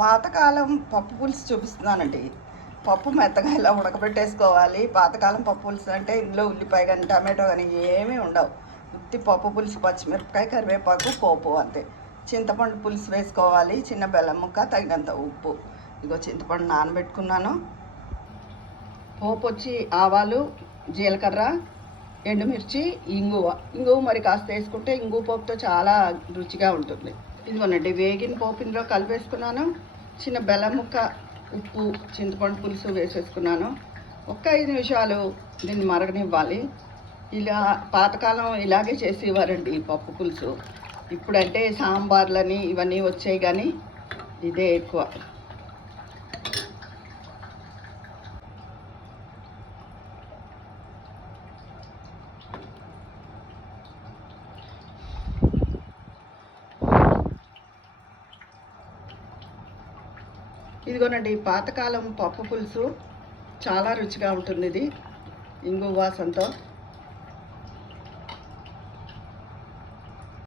పాతకాలం పప్పు పులుసు చూపిస్తున్నానండి. పప్పు మెత్తగా ఇలా ఉడకబెట్టేసుకోవాలి. పాతకాలం పప్పు పులుసు అంటే ఇందులో ఉల్లిపాయ కానీ టమాటో కానీ ఏమీ ఉండవు. ఉత్తి పప్పు పులుసు, పచ్చిమిరపకాయ, కరివేపాకు, పోపు అంతే. చింతపండు పులుసు వేసుకోవాలి, చిన్న బెల్లం ముక్క, తగినంత ఉప్పు. ఇదిగో చింతపండు నానబెట్టుకున్నాను. పోపు వచ్చి ఆవాలు, జీలకర్ర, ఎండుమిర్చి, ఇంగువ మరి కాస్త వేసుకుంటే ఇంగువ పోపుతో చాలా రుచిగా ఉంటుంది. ఇదిగోనండి వేగిన పోపు ఇందులో కలిపేసుకున్నాను. చిన్న బెల్లం ముక్క, ఉప్పు, చింతపండు పులుసు వేసేసుకున్నాను. ఒక్క 5 నిమిషాలు దీన్ని మరగనివ్వాలి. ఇలా పాతకాలం ఇలాగే చేసేవారండి పప్పు పులుసు. ఇప్పుడంటే సాంబార్లని ఇవన్నీ వచ్చాయి, కానీ ఇదే ఎక్కువ. ఇదిగోనండి పాతకాలం పప్పు పులుసు చాలా రుచిగా ఉంటుంది. ఇది ఇంగువ వాసనతో.